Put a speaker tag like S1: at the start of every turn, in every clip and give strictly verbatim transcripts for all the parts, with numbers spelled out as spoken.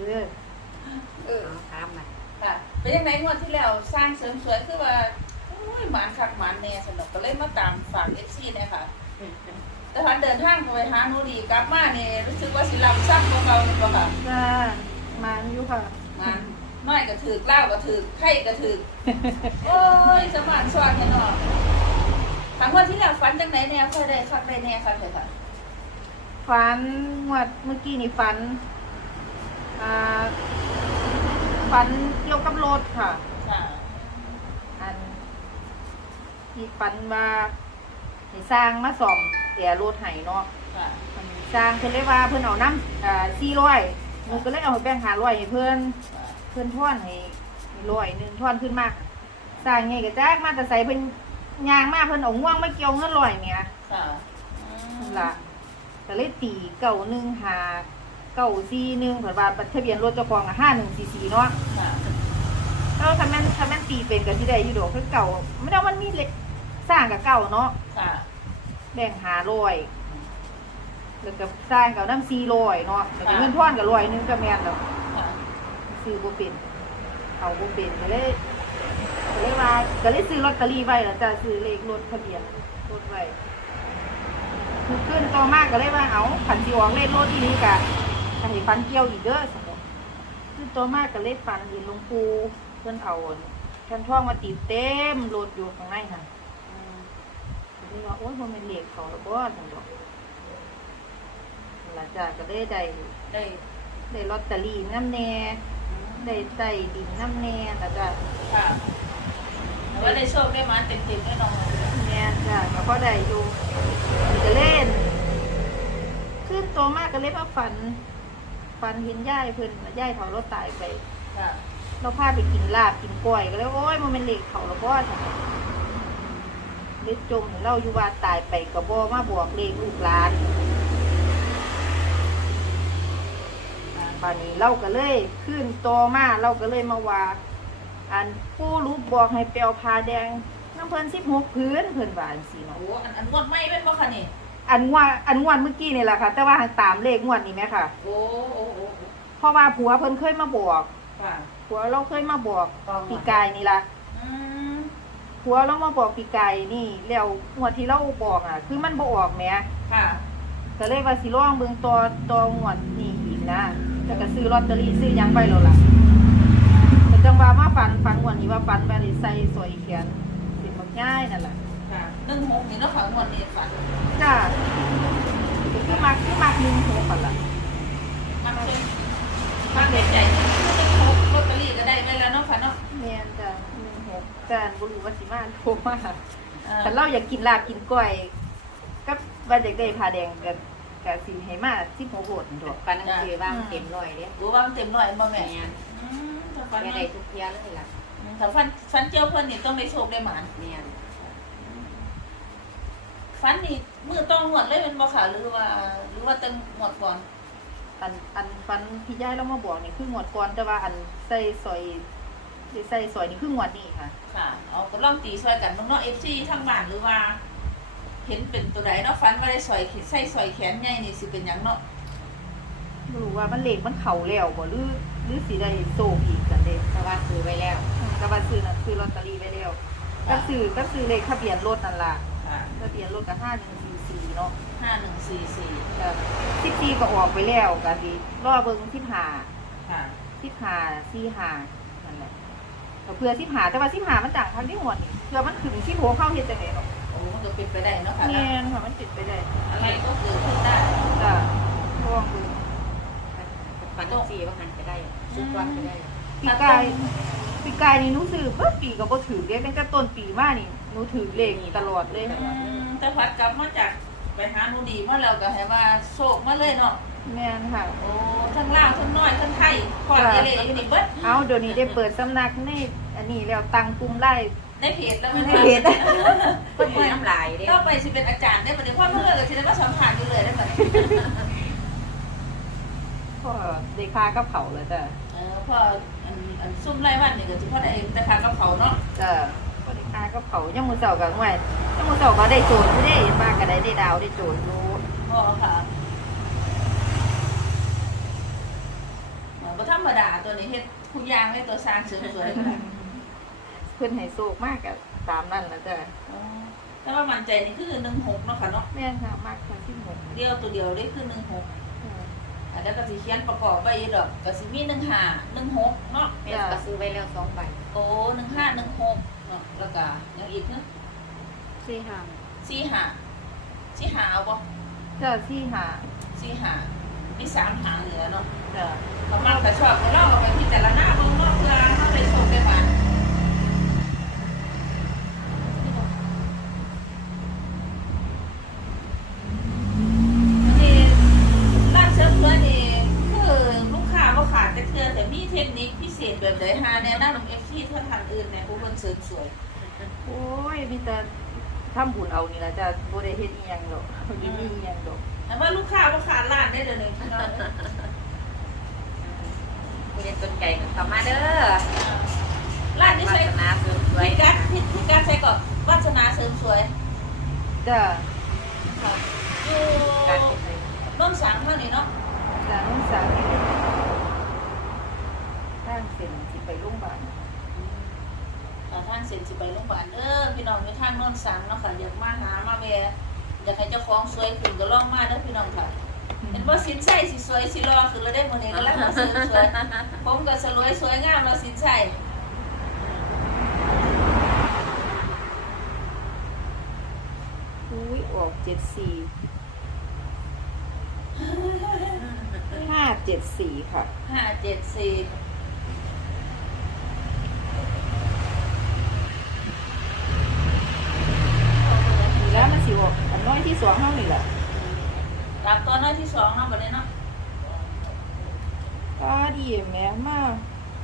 S1: อเออถามมา
S2: ค่ะเป็นยังไงงวดที่แล้วสร้างเสริมสวยคือว่าโอ้ยหมานคักหมานแน่สนุกก็เลยมาตามฝากเอฟซีเนี่ยค่ะแต่พันเดินทางไปหาโนดีกลับมาเนี่ยรู้สึกว่าสิลำซ้ำเบาๆนี่ป่ะค่ะ
S1: จ้ามันอยู่ค่ะ
S2: มันน้อยก็ถือเล่าก็ถือไข่ก็ถือโอ้ยสมานสอนแน่นอนถามว่าที่แล้วฟันจังไหนแนวค่อยได้คักได้แน่ค่ะเลยค่ะ
S1: ฝันงวดเมื่อกี้นี่ฝันอ่าฝันเกี่ยวกับรถค่ะอันที่ฝันว่าให้สร้างมาซ่อมแต่รถไห้เนาะสร้างเพิ่นเลยว่าเพิ่นเอาน้ำอ่าสี่ร้อยมันก็เลยเอาแบ่งหาร้อยให้เพิ่นเพิ่นทอนให้ร้อยหนึ่งทอนขึ้นมากสร้างไงก็แจ๊กมาแต่ใส่เพิ่นยางมาเพิ่นเอาง่วงมาเกี่ยวเงินร้อยเนี่ยล่ะก็เลยตีเก่าหนึ่งหาเก่าสี่หนึ่งเผื่อว่าทะเบียนรถเจ้าของอ่ะห้าหนึ่งสี่สี่เนาะถ้าทำแม่นทำแม่นตีเป็นกับที่ใดอยู่ดอกคือเก่าไม่ได้มันมีเล็กสร้างกับเก่าเนาะแบ่งหาร้อยแล้วก็สร้างกับน้ำซีร้อยเนาะแต่เงินทอนกับร้อยนึงก็แม่นแบบซื้อบ่เป็นเอาบ่เป็นก็เลยก็เลยว่าก็เลยซื้อลอตเตอรี่ไว้แล้วจะซื้อเลขรถทะเบียนรถไว้คือขึ้นต่อมากก็เลยว่าเอาขันสิออกเลขรถที่นี้กะขันสิฟันเกี่ยวอีกเด้อสมมติขึ้นต่อมากก็เลยฟันเห็นหลวงปู่เพิ่นเอาท่านท่องมาติดเต็มรถอยู่ข้างในค่ะก็เลยว่าโอ๊ยบ่แม่นเลขเขาแล้วบ่ซั่นดอกหลังจากก็ได้ได้ได้ได้ลอตเตอรี่น้ำแน่ได้ใต้ดินน้ำแน่แล้วจ้ะ
S2: ค่ะแต่ว่าได้โชคได้มาเต็มๆแน่นอน
S1: แม่จ้ะแล้วก็ได้อยู่จะเล่นขึ้นโตมากก็เล่นมาฝันฝันเห็นย่ายเพิ่นย่ายเขารถตายไปเราพาไปกินลาบกินกล้วยก็เลยโอ้ยมันเป็นเหล็กเขาแล้วบ่จ้ะเล็ดจมเล่าอยู่ว่าตายไปกระบอกมาบวกเลขลูกหลานป่านนี้เราก็เลยขึ้นโตมาเราก็เลยมาว่าอันผู้รู้บอกให้เปียวพาแดงน้ำเพิ่นสิบหกพื้นเพิ่นว่าจังซี่เนาะ
S2: โอ้อันอันงวดไม่เป็นบ่ค่ะนี่
S1: อันงวดอันงวดเมื่อกี้นี่แหละค่ะแต่ว่าตามเลขงวดนี้แม่ค่ะ
S2: โอ้โอ้โอ้
S1: เพราะว่าผัวเพิ่นเคยมาบอก
S2: ค่ะ
S1: ผัวเราเคยมาบอกปีกายนี่ล่ะ
S2: อืม
S1: ผัวเรามาบอกปีกายนี่แล้วงวดที่เราบอกอ่ะคือมันบ่ออกแหม
S2: ค่ะ
S1: ก็เลยว่าสิลองเบิ่งตัวตัวงวดนี้อีกนะแล้วก็ซื้อลอตเตอรี่ซื้อหยังไปแล้วล่ะแต่จังว่ามาฝันฝันงวดนี้ว่าฝันว่าได้ใส่สร้อยแขนเป็นบักง่ายนั่นแหละ
S2: ค่ะหนึ่งหกนี่เนาะค่ะงวดนี้ฝัน
S1: จ้าคือมักคือมักหนึ่งหกฝันล่ะ
S2: มักเป็นมักเป็นใจหนึ่งหกลอตเตอรี่ก็ได้ไปแล้วเนาะค่ะเนาะ
S1: แม่นจ้ะหนึ่งหกการบ่รู้ว่าสิมาโทรมาแต่เราอยากกินลาบกินก้อยกับว่าอยากได้ผ้าแดงกับกับสิให้มาสิบหกโหลดดอก
S3: ปานนั้นคือว่าเต็มร้อยเด้
S2: รู้ว่ามันเต็มร้อยบ่แม่
S3: อืมถ้าฟันได้ทุกเที่ยเลยล่ะ
S2: ถ้าฟันฟันเจียวเพิ่นนี่ต้องได้โชคได้หมาน
S3: แม่น
S2: ฟันนี่มือต้องหวดเลยเป็นบ่ค่ะหรือว่าหรือว่าตึงหวดก่อน
S1: อันอันฟันพี่ยายเรามาบอกนี่คืองวดก่อนแต่ว่าอันใส่ซอยใส่ซอยนี่คืองวดนี้ค่ะ
S2: ค่ะเอาก็ลองตีซอยกันน้องๆ เอฟ ซี ทั้งบ้านหรือว่าเห็นเป็นตัวใดเนาะฟันว่าได้ซอยใส่ซอยแขนใหญ่นี่สิเป็นหยังเนาะ
S1: บ่รู้ว่ามันเลขมันเข้าแล้วบ่หรือหรือสิได้โซกอีกกันเด้
S3: แต่ว่าซื้อไว้แล้ว
S1: แต่ว่าซื้อน่ะซื้อลอตเตอรี่ไว้แล้วก็ซื้อก็ซื้อเลขทะเบียนรถนั่นล่ะทะเบียนรถก็ห้าหนึ่งสี่สี่เนาะ
S2: ห้าหนึ่งสี่สี่
S1: จ้ะสิบสี่ก็ออกไปแล้วก็สิรอเบิ่งสิบห้า
S2: ค่ะ
S1: สิบห้าสี่ห้านั่นแหละเพื่อสิบห้าแต่ว่าสิบห้ามันจังทันที่หมดนี่เพื่อมันขึ้นสิบหกเข้าเฮ็ดจังได๋เนาะ
S2: โอ้มันก็เป็นไปได้เนาะค่ะ
S1: แม่นค่ะมันติดไปได้
S2: อะไรก็คือขึ้นได้
S1: จ้ะลองดู
S3: ปันสี่ว่าหันไปได้ซื้อก่อนไปได้
S1: ปีกายปีกายนี่หนูซื้อเพิ่นปีก็บ่ถือเด้ตั้งแต่ต้นปีมานี่หนูถือเลขตลอดเลย
S2: แต่พัดกลับมาจากไปหาหนูดีมาแล้วก็ให้ว่าโชคมาเลยเนาะ
S1: แม่นค่ะ
S2: โอ้ทั้งลาวทั้งน้อยทั้งไทยพอเอเลอยู่นี่เบิด
S1: เอาเดี๋ยวนี้ได้เปิดสำนักในอันนี้แล้วตั้งกลุ่มไล่
S2: ในเพจแล้วมัน
S1: ในเพจ
S3: เพิ่นบ่น้ำลายเด้
S2: ก็ไปสิเป็นอาจารย์ได้บัดนี้พ่อเพิ่นก็สิได้มาสัมภาษณ์อยู่เลยได้บัดนี้
S1: ก็ได้ค่ากับเขาแล้วจ้ะ
S2: เออพออันอันซุ่มไล่วันนี่ก็สิพอได้แต่ค่ากับเขาเนาะ
S1: จ้ะก็ได้ค่ากับเขายังมื้อเช้าก็ห่วยยังมื้อเช้าก็ได้โจรอยู่เด้มาก็ได้ได้ดาวได้โจรอยู่
S2: พ่อค่ะบ่ธรรมตัวนี้เฮ็ดทุกอย่างเลยตัวสร้างเสริมสวยค่ะ
S1: เพิ่นให้โชคมากกับตามนั่นแล้วจ้ะ
S2: อ๋อแต่ว่ามั่นใจนี่คือหนึ่งหกเนาะค่ะเนาะ
S1: แม่นค่ะมากค่ะที่หก
S2: เดียวตัวเดียวได้คือหนึ่งหกอันนี้ก็สิเขียนประกอบไปอีกดอกก็สิมีหนึ่งห้าหนึ่งหกเนาะ
S3: แม่ก็ซื้อไว้แล้วสองใบ
S2: โอ้หนึ่งห้าหนึ่งหกเนาะแล้วก็ยังอีกเนาะ
S1: สี่ห้า
S2: สี่ห้าสี่ห้าเอาบ่
S1: จ้ะสี่ห้า
S2: สี่ห้ามีสามหางเหลือเนาะ
S1: จ้ะ
S2: ประมาณแต่ชอบก็เล่าเอาไปพิจารณาเบิ่งเนาะเพื่อเฮาได้โชคได้หวานอันนี้ร้านเสริมสวยนี่คือลูกค้าบ่ขาดแต่เทื่อแต่มีเทคนิคพิเศษแบบใดหาแนะนำของ เอฟ ซี เท่าทางอื่นเนี่ยผู้เพิ่นเสริมสวย
S1: โอ้ยมีแต่ทำบุญเอานี่ล่ะจ้ะบ่ได้เฮ็ดอีหยังดอกบ่ได้มีอีหยังดอก
S2: แต่ว่าลูกค้าบ่ขาดร้านได้เดี๋ยวนี้พี่น้อง
S3: ผู้ใดสนใจก็เข้ามาเด้อ
S2: ร้านนี้
S3: วา
S2: ใช้
S3: สนาเสริมสวย
S2: พี่กัดพี่พี่กัดใช้ก่อนวาสนาเสริมสวย
S1: จ้ะ
S2: ค่ะอยู่
S3: การเก็บไว้
S2: ต้นสังเท่านี้เนาะ
S1: จ้ะน้องสาวนี่ทางเส้นสิไปโรงพยาบาล
S2: อ่าทางเซ็นสิไปโรงพยาบาลเด้อพี่น้องอยู่ทางโน้นสังเนาะค่ะอยากมาหามาแวะอยากให้เจ้าของสวยขึ้นก็ลองมาเด้อพี่น้องค่ะเห็นว่าสินใส่สิสวยสิรอขึ้นแล้วได้มื้อนี้ก็แล้วมาเสริมสวยผมก็สลวยสวยงามแล้วสินใส่
S1: อุ้ยออกเจ็ดสี่ห้าเจ็ดสี่ค่ะ
S2: ห้าเจ็ดสี่
S1: แล้วมันสิออกอันน้อยที่สองเท่านี่แหละ
S2: ตามตัวน้อยที่สองเนาะบัดนี้เนาะ
S1: ก็ดีแม่มาก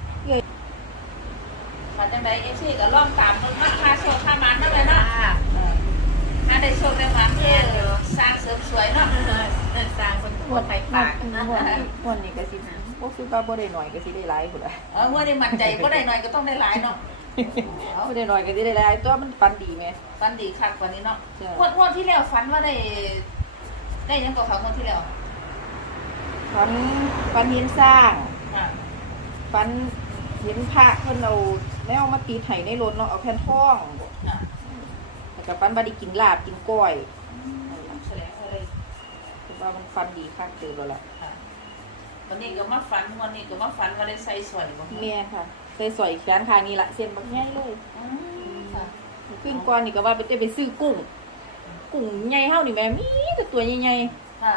S2: มาจังไดเอฟซีก็ลองตามเบิ่งมาค่าโชคค่ามันเนาะแม่เนาะ
S3: อ่า
S2: ถ้าได้โชคได้หวานเพื่อสร้างเสริมสวยเนาะ
S3: สร้างคน
S1: ง
S3: ทั่
S1: ว
S3: ว
S1: ด
S3: ไป
S1: งว
S3: ปา
S1: ด
S3: ก
S1: งวดนี้งวดนี้ก็สิบ่คือว่าบ่ได้หน่อยก็สิได้หลายพุ่นล่ะ
S2: เออเมื่อได้มั่นใจก็ได้หน่อยก็ต้องได้หลายเนาะ
S1: บ่ได้หน่อยก็สิได้หลายตัวมันฟันดีแม่
S2: ฟันดีคักกว่านี้เนาะ
S1: ใช่
S2: งวดงวดที่แล้วฟันว่าได้ ได้ยังกับเขางวดที่แล้ว
S1: ฟันฟันหินสร้าง
S2: ค่ะ
S1: ฟันเห็นพระเพิ่นเอาแมวมาตีไห้ในรถเนาะเอาแผ่นทอง
S2: ค่ะ
S1: แล้วก็ฟันบ่ได้กินลาบกินก้อย
S2: แสดงอะไร
S1: คือว่ามันฟันดีคักเติบแล้วล่ะ
S2: ค่ะวันนี้ก็มาฟันวันนี้ก็มาฟันว่าได้ใส่สวยบ่
S1: แม่ค่ะใส่สอยแขนข้างนี้ละเส้นบักใหญ่เลย
S2: อืมค่ะ
S1: ขึ้นก่อนนี่ก็ว่าไปเต้ไปซื้อกุ้ง กุ้งใหญ่เฮานี่แม่มีแต่ตัวใหญ่
S2: ค่ะ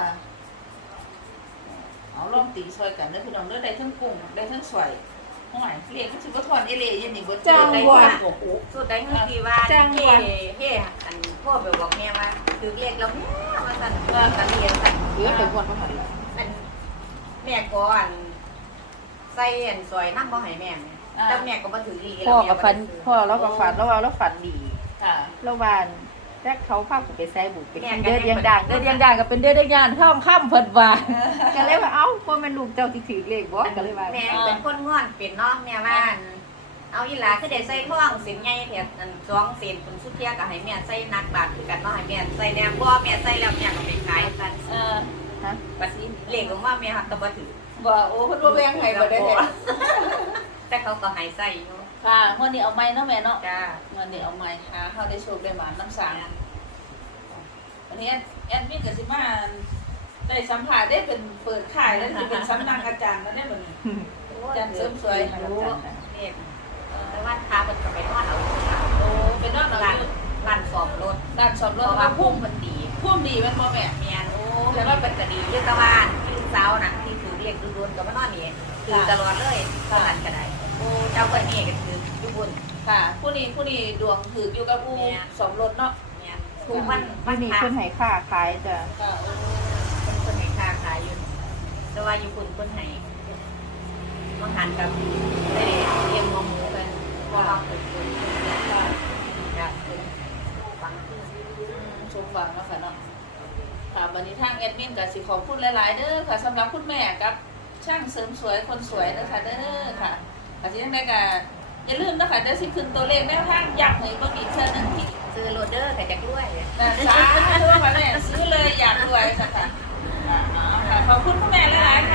S2: เอาลองตีซอยกันเด้อพี่น้องเด้อได้ทั้งกุ้งได้ทั้งสวยห่วยเรียกก็สิบ่ทอนเอเล่ยันนี่บ่
S1: ๆจ้าง
S2: ได้
S1: บ่
S2: ว่าโอ้โห
S3: สุดได้เงินกี่ว่า
S1: จ้างบ่
S3: เฮ่เฮ่อันพ่อไปบอกแม่ว่าคือเรียกแล้วแม่ว่าสั่นว่ากันเรียนสั่น
S1: เหลือแต่ก่อนบ่หันละ
S3: อันแม่ก่อนใส่อันสวยนั่งบ่ให้แม่แม่แต่แม่ก็บ่ถืออี
S1: พ่อกับฟันพ่อแล้วก็ฝันแล้วว่าแล้วฝันดี
S2: ค่ะ
S1: แล้ววานแรกเขาพาผมไปใส่บุกไปกินเด้อเดียงด่างเด้อเดียงด่างก็เป็นเด้อเดียงด่างท่องค่ำเพิ่นว่าก็เลยว่าเอ้าพ่อแม่ลูกเจ้าสิถือเลขบ่ก็เลยว่า
S3: แม่เป็นคนง่อนเป็นเนาะแม่ว่าอันเอาอีหลาคือได้ใส่ท่องเส้นใหญ่แถบอันสองเส้นคนสุดเที่ยก็ให้แม่ใส่นักบาทคือกันเนาะให้แม่ใส่แนวบ่แม่ใส่แล้วแม่ก็ไปขายกัน
S2: เออ
S1: ฮะ
S3: บัดนี้เลขของว่าแม่หักก็บ่ถือ
S2: บ่โอ้เพิ่นบ่แบ่งให้บ่ได้เฮ็ด
S3: แต่เขาก็ให้ใส่อยู่
S2: ค่ะงวดนี้เอาไม้เนาะแม่เนาะ
S3: จ้า
S2: งวดนี้เอาไม้หาเฮาได้โชคได้หมาน้ำสางวันนี้แอดแอดมินก็สิมาได้สัมภาษณ์ได้เป็นเปิดขายแล้วสิเป็นสำนักอาจารย์แล้วได้บ่นี่อาจารย์เสริมสวย
S3: รู้เลขแต่ว่าพาเพิ่นก็ไปนอนเอา
S2: โอ้เป็นนอก
S3: ร้าน
S2: ร้าน
S3: ร้านสอบรถ
S2: ด้านสอบ
S3: เพ
S2: รถ
S3: ราะว่า
S2: ว่า
S3: พุ่
S2: พุ่
S3: ม
S2: ม
S3: มันดี
S2: พุ่มดีแม่นบ่แม่
S3: แม่นโอ้แต่ว่าเป็นก็ดีอยู่ตะวันที่ลูกสาวน่ะที่ถือเลขดูดวนก็มานอนนี่ถือตลอดเลยตลาดก็ได้โอ้เจ้าคนนี้ก็ถืออยู่บุญ
S2: ค่ะ ผู้นี้ผู้นี้ดวงถืออยู่กับผู้สมรสเนาะ
S3: แม่นทุกวัน
S1: วันนี้
S3: พระ
S1: เพิ่นให้ค่าขายจ้ะ
S2: ค่ะโอ้
S3: คนคนให้ค่าขายอยู่แต่ว่าอยู่คุณคนไหนมาหันกับได้เลี้ยงงอหมูกันเพราะว่าเปิดคนก็จะเป็นฟังที่
S2: ชมฟังเนาะค่ะเนาะค่ะวันนี้ทางแอดมินก็สิขอบคุณหลายๆเด้อค่ะสำหรับคุณแม่กับช่างเสริมสวยคนสวยนะคะเด้อค่ะอาจจะยังไงก็อย่าลืมนะคะเดี๋ยวสิขึ้นตัวเลขแม่ทางย้ำให้เบิ่งอีกเทื่อนึงที่
S3: ซื้อโรเดอร์ใครจะด้วย
S2: แต่สาธุค่ะแม่ซื้อเลยอยากรวยค่ะค่ะอ่าค่ะขอบคุณคุณแม่หลายๆ